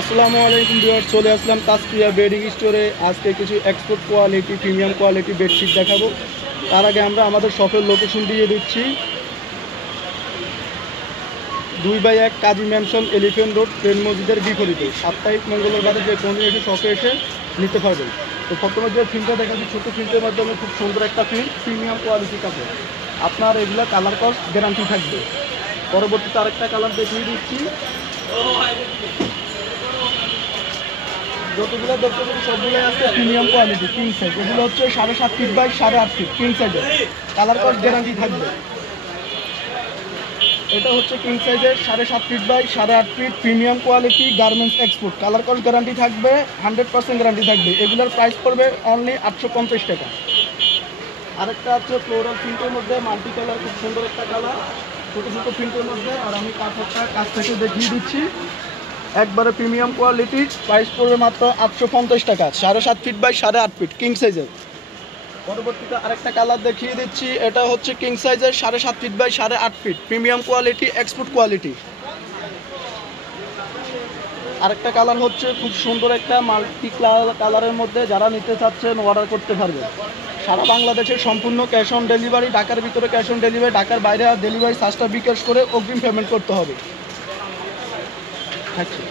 আসসালামু আলাইকুম ভিউয়ার, চলে আসলাম তাসফিয়া বেডিং স্টোরে। আজকে কিছু export quality premium quality bedsheet দেখাবো। তার আগে আমরা আমাদের শপের লোকেশন দিয়ে দিচ্ছি। 2/1 কাজী ম্যানশন, এলিফেন্ট রোড, ট্রেন মসজিদের বিপরীতে। সাপ্তাহিক মঙ্গলবার বাদে যে কোনো এসে শপে এসে নিতে পারবেন। তো প্রথমে যে প্রিন্টটা দেখাচ্ছি, ছোটো প্রিন্টের মাধ্যমে খুব সুন্দর একটা প্রিন্ট, প্রিমিয়াম কোয়ালিটি কাপড়। আপনার এগুলো কালার কস্ট গ্যারান্টি থাকবে। পরবর্তীতে আরেকটা কালার দেখিয়ে দিচ্ছি। যতগুলো দেখতে পাচ্ছি সবগুলোই আছে প্রিমিয়াম কোয়ালিটি কিং সাইজ। এগুলো হচ্ছে 7.5 ফিট বাই 8.5 ফিট কিং সাইজের, কালার কস্ট গ্যারান্টি থাকবে। এটা হচ্ছে কিং সাইজের 7.5 feet by 8.5 feet premium quality garments export, colour cost guarantee থাকবে, 100% গ্যারান্টি থাকবে। এগুলোর প্রাইস পড়বে অনলি 850 টাকা। আরেকটা আছে ফ্লোরাল প্রিন্টের মধ্যে, মাল্টি কালার, খুব সুন্দর একটা কালার, ছোটো ছোটো প্রিন্টের মধ্যে। আর আমি কাপড়টা কাছ থেকে দেখিয়ে দিচ্ছি, একবারে প্রিমিয়াম কোয়ালিটির, প্রাইস পড়বে মাত্র 850 টাকা। 7.5 ফিট বাই 8.5 ফিট কিং সাইজের। পরবর্তীতে আরেকটা কালার দেখিয়ে দিচ্ছি, এটা হচ্ছে কিং সাইজের 7.5 feet by 8.5 feet premium quality export quality. আরেকটা কালার হচ্ছে খুব সুন্দর একটা মাল্টি কালারের মধ্যে, যারা নিতে চাচ্ছেন অর্ডার করতে পারবেন। সারা বাংলাদেশে সম্পূর্ণ ক্যাশ অন ডেলিভারি, ঢাকার ভিতরে ক্যাশ অন ডেলিভারি, ঢাকার বাইরে আর ডেলিভারি চার্জটা বিকাশ করে অগ্রিম পেমেন্ট করতে হবে। আচ্ছা।